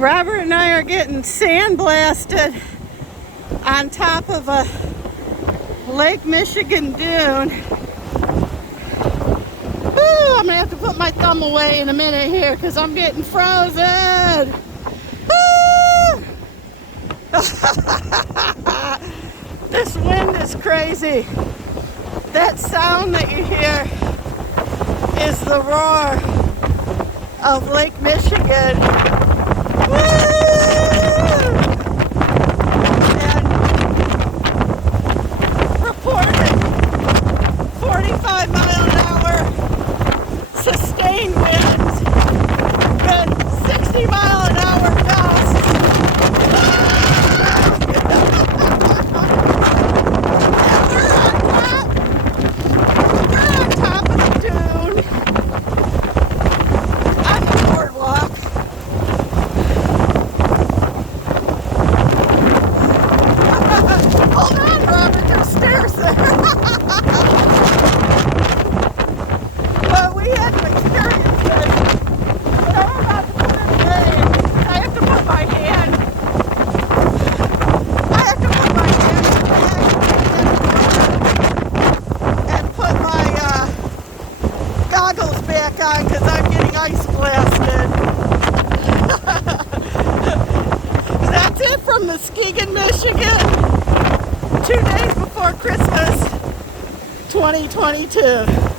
Robert and I are getting sandblasted on top of a Lake Michigan dune. Woo, I'm gonna have to put my thumb away in a minute here because I'm getting frozen. Woo! This wind is crazy. That sound that you hear is the roar of Lake Michigan. Woo! And reported 45 mile an hour sustained winds with 60 mile an hour gusts. We're on top of the dune on the boardwalk. Hold on, Robert, there's stairs there. Well, we had to experience this. But I'm about to put it away. I have to put my hand. I have to put my hand and put my goggles back on because I'm getting ice blasted. That's it from Muskegon, Michigan. 2 days before Christmas 2022.